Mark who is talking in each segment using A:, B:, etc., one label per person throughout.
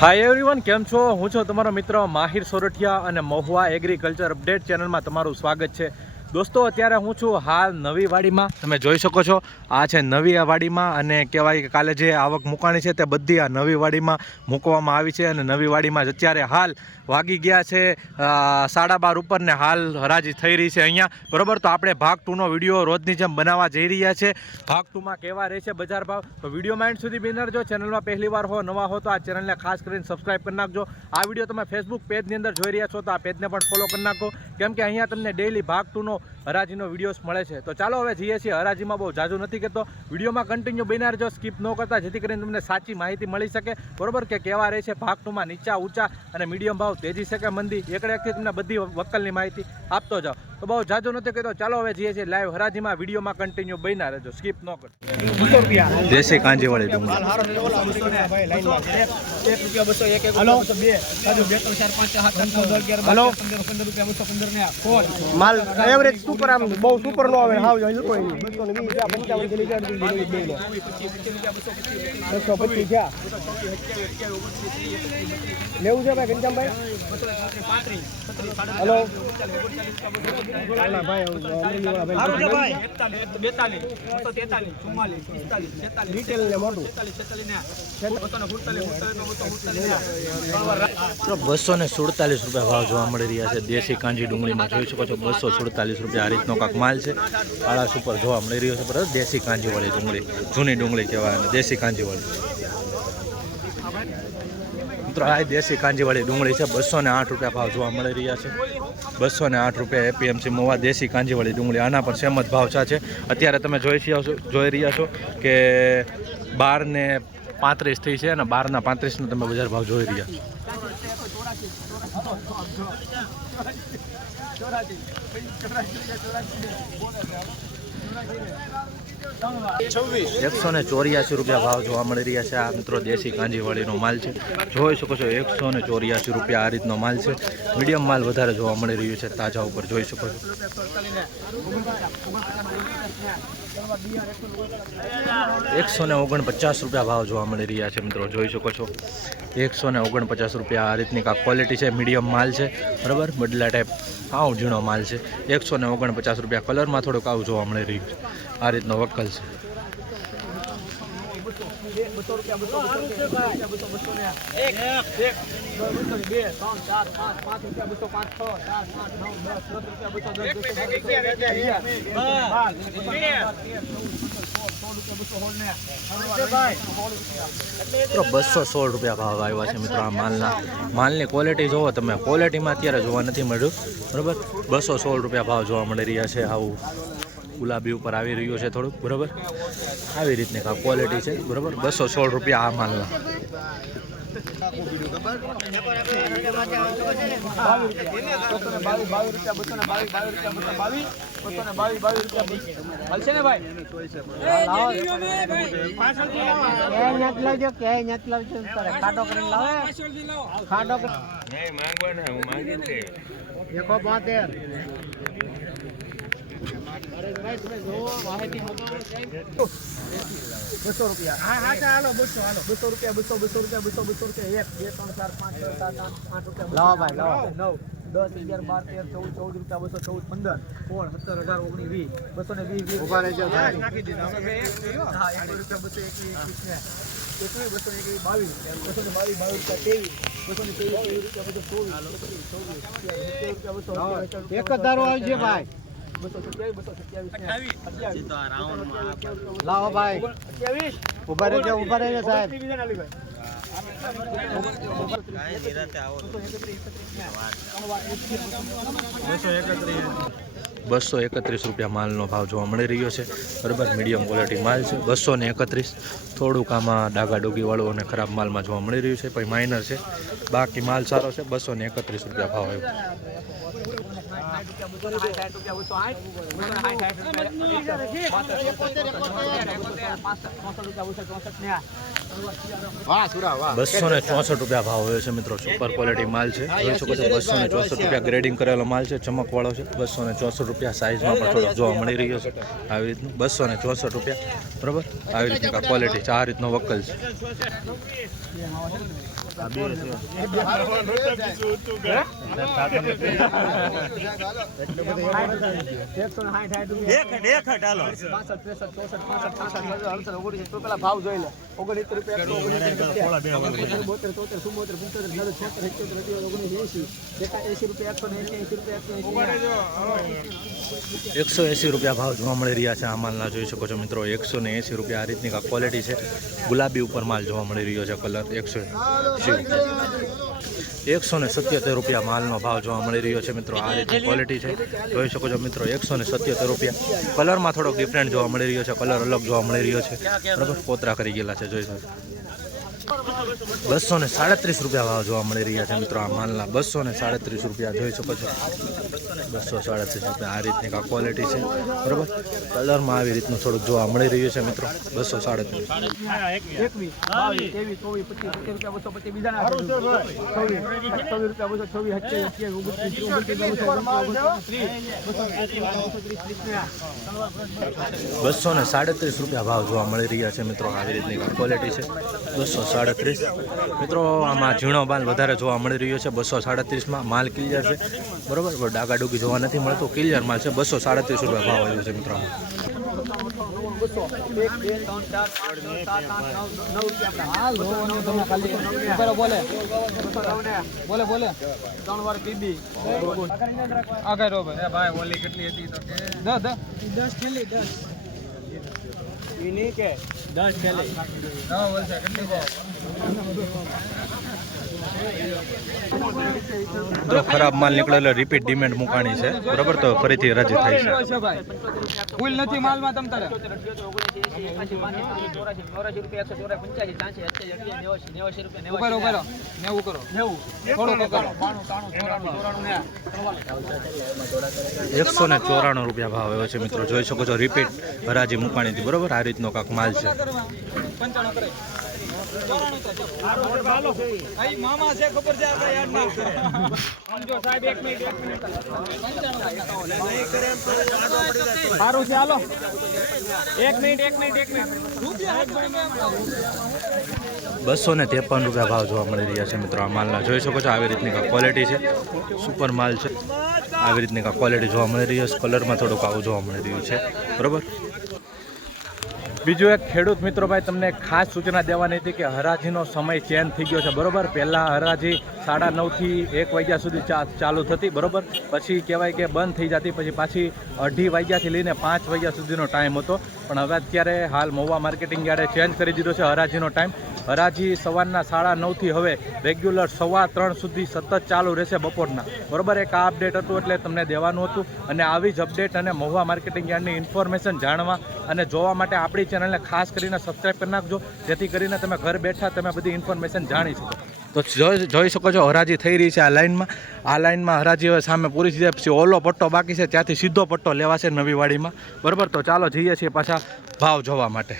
A: Hi everyone કેમ છો? હું છું તમારો મિત્ર માહિર સોરઠિયા અને મહુવા એગ્રીકલ્ચર અપડેટ ચેનલમાં તમારું સ્વાગત છે. દોસ્તો, અત્યારે હું છું હાલ નવી વાડીમાં. તમે જોઈ શકો છો, આ છે નવી આ વાડીમાં અને કહેવાય કે કાલે જે આવક મૂકવાની છે તે બધી આ નવી વાડીમાં મૂકવામાં આવી છે અને નવી વાડીમાં જ અત્યારે હાલ વાગી ગયા છે સાડા બાર ઉપર ને હાલ હરાજી થઈ રહી છે અહીંયા. બરોબર? તો આપણે ભાગ ટુનો વીડિયો રોજની જેમ બનાવવા જઈ રહ્યા છે. ભાગ ટુમાં કેવા રહેશે બજાર ભાવ? તો વિડીયોમાં એન્ડ સુધી બિનર જો, ચેનલમાં પહેલી વાર હો, નવા હો, તો આ ચેનલને ખાસ કરીને સબસ્ક્રાઇબ કરી નાખજો. આ વીડિયો તમે ફેસબુક પેજની અંદર જોઈ રહ્યા છો, તો આ પેજને પણ ફોલો કરી નાખો. કેમ કે અહીંયા તમને ડેઈલી ભાગ ટુનો હરાજીનો વિડીયોસ મળે છે. તો ચાલો હવે જઈએ છીએ. હરાજીમાં બહુ જાજુ નથી કહેતો વિડીયોમાં કન્ટિન્યુ બિનાર જો સ્કીપ ન કરતા, જેથી કરીને તમને સાચી માહિતી મળી શકે. બરોબર? કે કેવા રહે છે ભાગ ટુમાં નીચા, ઊંચા અને મીડિયમ ભાવ તેજી શકે મંદી? એકડે એકથી તમને બધી વકલની માહિતી આપતો જાઓ. તો બહુ જાજુ નથી કહેતો ચાલો હવે જઈએ છીએ લાઈવ હરાજીમાં. વિડીયોમાં કન્ટિન્યુ બન્યા રહેજો. સ્કીપ ન દેશી કાંજીવાળી ડુંગળી
B: માલ એવરેજ સુપર આમ બહુ સુપર નો આવે હાવ જોઈ કોઈ નહીં. બસો ને વીસ થયા, પંચાવનથી લીટર સુધી જોઈ જ નહીં. બસો પચીસ થયા લેવું છે ભાઈ ઘનશ્યામભાઈ? હલો? ભાઈ રિટેલ ને મોટું.
A: બસો ને સુડતાલીસ રૂપિયા ભાવ જોવા મળી રહ્યા છે. દેશી કાંજી ડુંગળીમાં જોઈ શકો છો, બસો સુડતાલીસ રૂપિયા આ રીતનો કાંક માલ છે. કાળા ઉપર જોવા મળી રહ્યો છે, બરાબર? દેશી કાંજીવાળી ડુંગળી, જૂની ડુંગળી કહેવાય દેશી કાંજીવાળી. મિત્રો, આ દેશી કાંજીવાળી ડુંગળી છે, બસો ને આઠ રૂપિયા ભાવ જોવા મળી રહ્યા છે. બસો ને આઠ રૂપિયા એપીએમસી મોવા દેશી કાંજીવાળી ડુંગળી, આના પર સેમ જ ભાવ છે. અત્યારે તમે જોઈ રહ્યા છો જોઈ રહ્યા છો કે બાર ને પાંત્રીસ થઈ છે અને બારના પાંત્રીસનો તમે બજાર ભાવ જોઈ રહ્યા. એકસો ને ચોર્યાસી રૂપિયા ભાવ જોવા મળી રહ્યા છે. આ મિત્રો દેશી કાંજીવાળીનો માલ છે. જોઈ શકો છો, એકસો ને ચોર્યાસી રૂપિયા આ રીતનો માલ છે. મીડિયમ માલ વધારે જોવા મળી રહ્યું છે. તાજા ઉપર જોઈ શકો છો. એકસો ને ઓગણપચાસ રૂપિયા ભાવ જોવા મળી રહ્યા છે મિત્રો. જોઈ શકો છો. એકસો ને ઓગણપચાસ રૂપિયા આ રીતની કાંક ક્વોલિટી છે. મીડિયમ માલ છે. બરાબર? બદલા ટાઈપ આવું ઝીણો માલ છે. એકસો ને ઓગણપચાસ રૂપિયા કલરમાં થોડુંક આવું જોવા મળી રહ્યું છે. આ રીતનો વકલ છે. બસો સોળ રૂપિયા ભાવ આવ્યા છે મિત્રો આ માલના. માલની ક્વોલિટી જોવો તમે. ક્વોલિટીમાં અત્યારે જોવા નથી મળ્યું. બરાબર? બસો સોળ રૂપિયા ભાવ જોવા મળી રહ્યા છે આવું. ગુલાબી ઉપર આવી રહ્યું છે થોડુંક, બરાબર? આવી રીતની કા ક્વોલિટી છે, બરાબર? બસો સોળ રૂપિયા આ માલના.
B: ખાડો કરીને લાવે ખાડો બસો રૂપિયા હા હા ચાલો બસો હાલો બસો રૂપિયા બસો બસો રૂપિયા બસો બસો રૂપિયા એક બે ત્રણ ચાર પાંચ છ સાત આઠ આઠ રૂપિયા લાવો ભાઈ લાવો. નવ દસ અગિયાર બાર તેર ચૌદ ચૌદ રૂપિયા બસો ચૌદ પંદર. સોળ સત્તર અઢાર ઓગણીસ વીસ. બસો ને વીસ વીસ. નાખી દીધા હા એક રૂપિયા બસો એકવીસ એકવીસ બસો એકવીસ બાવીસ. બસો ને બાવીસ બાવીસ રૂપિયા ત્રેવીસ. બસો ને ત્રેવીસ ત્રેવીસ રૂપિયા બસો ચોવીસ. ચોવીસ રૂપિયા બસો એક જ ધારો આવશે ભાઈ. લાવો ભાઈ. ઊભા રહેજો ઊભા રહેજો સાહેબ.
A: બસો એકત્રીસ. રૂપિયા માલનો ભાવ જોવા મળી રહ્યો છે. બરાબર મીડિયમ ક્વોલિટી માલ છે. બસો ને એકત્રીસ. થોડુંક આમાં ડાગા ડોગીવાળું અને ખરાબ માલમાં જોવા મળી રહ્યું છે. પછી માઇનર છે. બાકી માલ સારો છે. બસો ને એકત્રીસ રૂપિયા ભાવ આવ્યો. બસો ને ચોસઠ રૂપિયા ભાવ હોય છે મિત્રો સુપર ક્વોલિટી માલ છે જોઈ શકો છો બસો ને ચોસઠ રૂપિયા ગ્રેડિંગ કરેલો માલ છે ચમકવાળો છે બસો ને ચોસઠ રૂપિયા સાઇઝમાં પણ થોડોક જોવા મળી રહ્યો છે આવી રીતનું બસો ને ચોસઠ રૂપિયા બરાબર આવી રીતની ક્વોલિટી છે આ રીતનો વકલ છે
B: ભાવ જોઈ લે ઓગણીસ ઓગણીસ રૂપિયા એકસો એસી રૂપિયા એંસી
A: રૂપિયા ભાવ જોવા મળી રહ્યા છે આ માલના. જોઈ શકો છો મિત્રો, એકસો ને એંસી રૂપિયા આ રીતની ક્વોલિટી છે. ગુલાબી ઉપર માલ જોવા મળી રહ્યો છે કલર, એકસો એંસી રૂપિયા. એકસો ને સત્યોતેર રૂપિયા માલનો ભાવ જોવા મળી રહ્યો છે મિત્રો. આ રીતની ક્વોલિટી છે. જોઈ શકો છો મિત્રો, એકસો ને સત્યોતેર રૂપિયા. કલરમાં થોડોક ડિફરન્ટ જોવા મળી રહ્યો છે. કલર અલગ જોવા મળી રહ્યો છે. બરાબર? પોતરા કરી ગયેલા છે. જોઈ શકો બસો ને સાડત્રીસ રૂપિયા ભાવ જોવા મળી રહ્યા છે મિત્રો આ માલના. બસો ને સાડત્રીસ રૂપિયા જોઈ શકો છો. બસો સાડત્રીસ રૂપિયા આ રીતની આ ક્વોલિટી છે. બરાબર? કલરમાં આવી રીતનું થોડુંક જોવા મળી રહ્યું છે મિત્રો. બસો સાડત્રીસ.
B: બસો
A: ને સાડત્રીસ રૂપિયા ભાવ જોવા મળી રહ્યા છે મિત્રો. આવી રીતની ક્વોલિટી છે. બસો સાડત્રીસ. મિત્રો આમાં ઝીણો માલ વધારે જોવા મળી રહ્યો છે. બસો સાડત્રીસમાં માલ ક્લિયર છે. બરોબર? પણ ડાગાડુગી જોવા નથી મળતું. ક્લિયર માલ છે. બસો સાડત્રીસ રૂપિયા ભાવ આવ્યો છે મિત્રો.
B: બોલે બોલે બોલે ત્રણ વાર બીબી આગળ ભાઈ ઓલી કેટલી હતી તો દસ દસ. દસ થેલી દસ. ઈની કે દસ થેલી હા બોલશે
A: મિત્રો ખરાબ માલ નીકળેલો રિપીટ ડિમાન્ડ મુકાણી છે. બરોબર? તો ફરીથી રજૂ થાય છે.
B: ફૂલ નથી માલમાં તમ તારે. ઉપર ઉપર નેવું કરો. નેવું. થોડું કરો
A: એકસો ને ચોરાણું રૂપિયા ભાવ આવ્યો છે મિત્રો. જોઈ શકો છો રિપીટ હરાજી મુકાણી હતી. બરોબર? આ રીતનો કાંક માલ છે.
B: પંચાણું કરે. મામા છે સારું છે, હાલો. એક મિનિટ એક મિનિટ એક મિનિટ.
A: બસો ને ત્રેપન રૂપિયા ભાવ જોવા મળી રહ્યા છે મિત્રો. આ માલના જોઈ શકો છો, આવી રીતની કાંક ક્વોલિટી છે. સુપર માલ છે. આવી રીતની કાંક ક્વોલિટી જોવા મળી રહી છે. કલરમાં થોડુંક આવું જોવા મળી રહ્યું છે. બરોબર? બીજું એક ખેડૂત મિત્રો ભાઈ, તમને ખાસ સૂચના દેવાની હતી કે હરાજીનો સમય ચેન્જ થઈ ગયો છે. બરોબર? પહેલાં હરાજી સાડા નવથી એક વાગ્યા સુધી ચાલુ થતી, બરોબર? પછી કહેવાય કે બંધ થઈ જતી, પછી પાછી અઢી વાગ્યાથી લઈને પાંચ વાગ્યા સુધીનો ટાઈમ હતો. પણ હવે અત્યારે હાલ મહુવા માર્કેટિંગ યાર્ડે ચેન્જ કરી દીધો છે હરાજીનો ટાઈમ હરાજી સવારના સાડા નવથી હવે રેગ્યુલર સવા ત્રણ સુધી સતત ચાલુ રહેશે બપોરના. બરોબર? એક આ અપડેટ હતું એટલે તમને દેવાનું હતું. અને આવી જ અપડેટ અને મહુવા માર્કેટિંગ યાર્ડની ઇન્ફોર્મેશન જાણવા અને જોવા માટે આપણી ચેનલને ખાસ કરીને સબસ્ક્રાઈબ કરી નાખજો. જેથી કરીને તમે ઘર બેઠા તમે બધી ઇન્ફોર્મેશન જાણી શકો. તો જોઈ શકો છો હરાજી થઈ રહી છે આ લાઇનમાં. આ લાઇનમાં હરાજી હવે સામે પૂરી થઈ જાય. પછી ઓલો પટ્ટો બાકી છે. ત્યાંથી સીધો પટ્ટો લેવાશે નવી વાડીમાં. બરાબર? તો ચાલો જઈએ છીએ પાછા ભાવ જોવા માટે.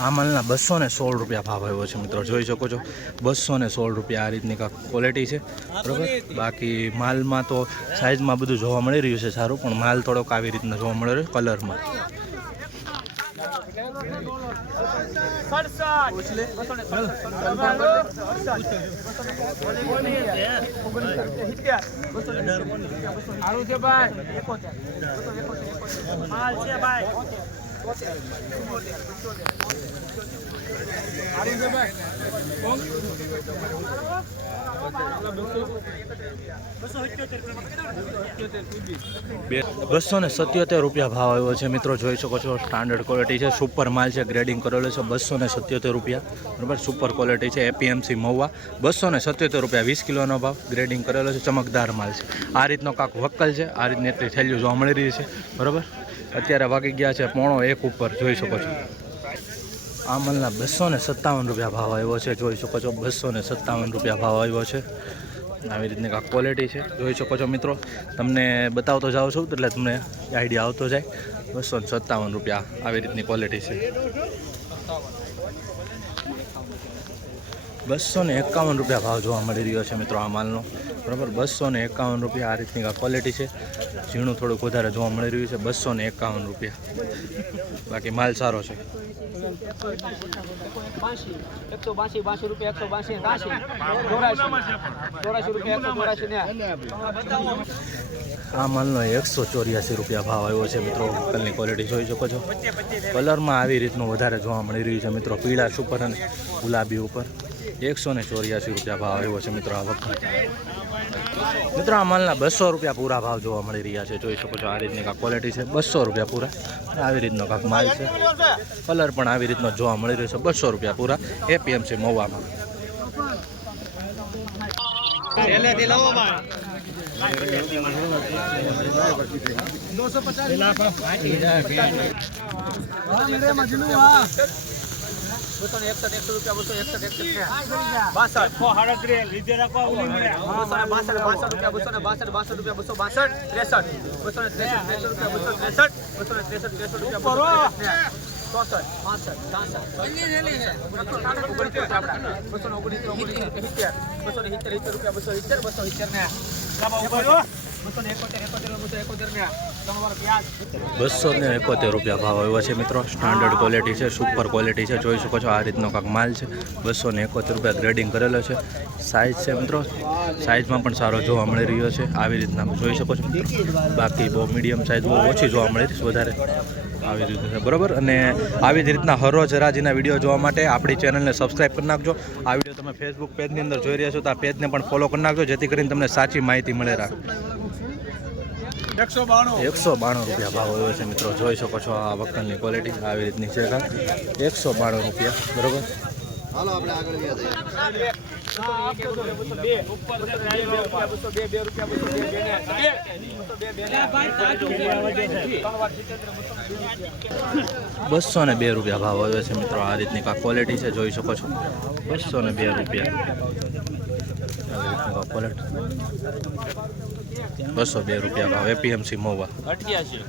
A: આ માલના બસો ને સોળ રૂપિયા ભાવ આવ્યો છે મિત્રો, જોઈ શકો છો. બસો ને સોળ રૂપિયા આ રીતની કાંક ક્વોલિટી છે, બરાબર? બાકી માલમાં તો સાઇઝમાં બધું જોવા મળી રહ્યું છે સારું, પણ માલ થોડોક આવી રીતના જોવા મળી રહ્યો કલરમાં
B: ભાઈ.
A: બસો ને સત્યોતેર રૂપિયા ભાવ આવ્યો છે મિત્રો, જોઈ શકો છો સ્ટાન્ડર્ડ ક્વોલિટી છે સુપર માલ છે ગ્રેડિંગ કરેલો છે, બસો ને સત્યોતેર રૂપિયા. બરાબર સુપર ક્વોલિટી છે એપીએમસી મહુવા. બસો ને સત્યોતેર રૂપિયા, વીસ કિલોનો ભાવ ગ્રેડિંગ કરેલો છે, ચમકદાર માલ છે. આ રીતનો કાંક વક્કલ છે, આ રીતની એટલી થેલીઓ જોવા મળી રહી છે. બરાબર? અત્યારે વાગી ગયા છે પોણો એક ઉપર, જોઈ શકો છો. આ માલના બસો ને સત્તાવન રૂપિયા ભાવ આવ્યો છે, જોઈ શકો છો, બસો ને સત્તાવન રૂપિયા ભાવ આવ્યો છે. આવી રીતની કાંક ક્વોલિટી છે, જોઈ શકો છો મિત્રો. તમને બતાવતો જાઉં છું, એટલે તમને આઈડિયા આવતો જાય. બસો ને સત્તાવન રૂપિયા આવી રીતની ક્વોલિટી છે. બસો ને એકાવન રૂપિયા ભાવ જોવા મળી રહ્યો છે મિત્રો આ માલનો. બરાબર? બસો ને એકાવન રૂપિયા આ રીતની આ ક્વોલિટી છે. ઝીણું થોડુંક વધારે જોવા મળી રહ્યું છે. બસો ને એકાવન રૂપિયા. બાકી માલ સારો છે. આ માલનો એકસો ચોર્યાસી રૂપિયા ભાવ આવ્યો છે મિત્રો. વક્કલની ક્વોલિટી જોઈ શકો છો. કલરમાં આવી રીતનું વધારે જોવા મળી રહ્યું છે મિત્રો. પીળા સુપર અને ગુલાબી ઉપર. એકસો ને ચોર્યાસી રૂપિયા ભાવ આવ્યો છે મિત્રો આ વખત. મિત્રો આ માલના બસો રૂપિયા પૂરા ભાવ જોવા મળી રહ્યા છે. જોઈ શકો છો આ રીતની કાંક ક્વોલિટી છે. બસો રૂપિયા પૂરા. આવી રીતનો કાંક માલ છે. કલર પણ આવી રીતનો જોવા મળી રહ્યો છે. બસો રૂપિયા પૂરા. એપીએમસી મહુવામાં
B: બસો ને એકસઠ એકસો રૂપિયા બસો એકસઠ એકસઠ બાસઠ બસો ને બાસઠ બાસઠ રૂપિયા બસો ને બાસઠ બાસઠ રૂપિયા બસો બાસઠ ત્રેસઠ બસો ને ત્રેસઠ ત્રેસઠ રૂપિયા બસો ત્રેસઠ બસો ને ત્રેસઠ ત્રેસઠ રૂપિયા બસો ચોસઠ પાસઠ છાસઠ બસો ને ઓગણીસ ઓગણીસ સિત્તેર બસો ને સિત્તેર સિત્તેર રૂપિયા બસો સિત્તેર બસો સિત્તેર ને બસો ને એકોતેર એકોતેર બસો એકોતેર ને
A: બસો ને એકોતેર રૂપિયા ભાવ આવ્યો છે મિત્રો. સ્ટાન્ડર્ડ ક્વોલિટી છે સુપર ક્વોલિટી છે. જોઈ શકો છો, આ રીતનો કાંક માલ છે. બસો ને એકોતેર રૂપિયા ગ્રેડિંગ કરેલો છે. સાઇઝ છે મિત્રો. સાઇઝમાં પણ સારો જોવા મળી રહ્યો છે. આવી રીતના જોઈ શકો છો બાકી બહુ મીડિયમ સાઇઝ બહુ ઓછી જોવા મળી રહી વધારે. આવી રીતે બરાબર? અને આવી જ રીતના હરરોજ હરાજીના વીડિયો જોવા માટે આપણી ચેનલને સબસ્ક્રાઈબ કરી નાખજો. આ વીડિયો તમે ફેસબુક પેજની અંદર જોઈ રહ્યા છો તો આ પેજને પણ ફોલો કરી નાખજો, જેથી કરીને તમને સાચી માહિતી મળે રાખ.
B: એકસો બાણું.
A: રૂપિયા ભાવ આવ્યો છે મિત્રો. જોઈ શકો છો આ વક્કલની ક્વોલિટી આવી રીતની છે એકસો બાણું રૂપિયા. બરોબર?
C: હાલો આપણે આગળ
A: બસો ને બે રૂપિયા ભાવ આવ્યો છે મિત્રો. આ રીતની કા ક્વોલિટી છે. જોઈ શકો છો. બસો ને બે રૂપિયા. ક્વોલિટી બસો બે રૂપિયા ભાવ એપીએમસી મોવા.
B: અઠ્યાસી.